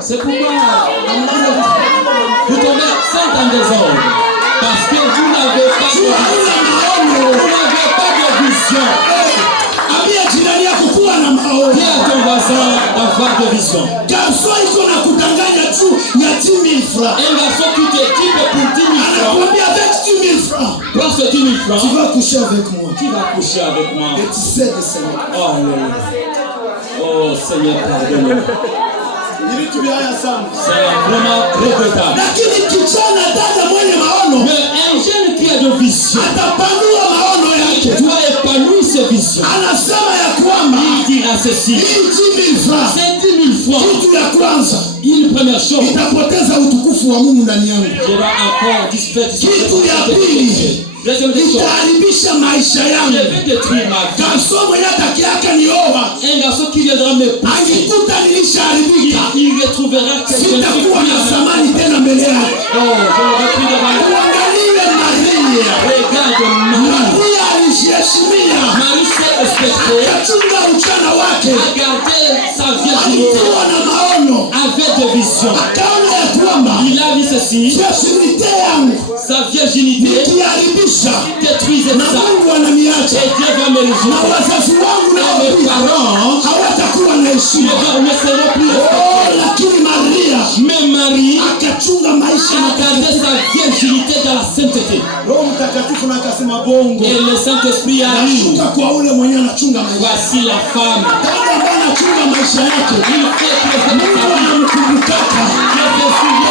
C'est pourquoi vous tombez enceinte en désordre. Parce que vous n'avez pas de vision. Dis à ton voisin d'avoir de vision. Un garçon qui te dit pour 10 000 francs. Pour ce 10 000 francs, tu vas coucher avec moi. Tu vas coucher avec moi. Et tu sais de Seigneur. Oh Seigneur, pardonne-moi. C'est vraiment regrettable. Mais un jeune qui a de vision doit épanouir ses visions. Il dira ceci. C'est 10 000 francs. Une première chose. Je dois encore disfaitre. Deuxième chose. Je vais détruire ma vie. Un garçon qui viendra me pousser. Il retrouvera quelqu'un de plus. Je me repris devant lui. Regarde Marie. Marie s'est respectée. A gardé sa virginité. Avec des visions. Il a vu ceci. Sa virginité détruisait ça. Et Dieu va me le juger. Mes parents ne seront plus respectés. Mais Marie a gardé sa virginité dans la sainteté. Et le Saint-Esprit arrive. Voici la femme. Il fait préserver sa vie.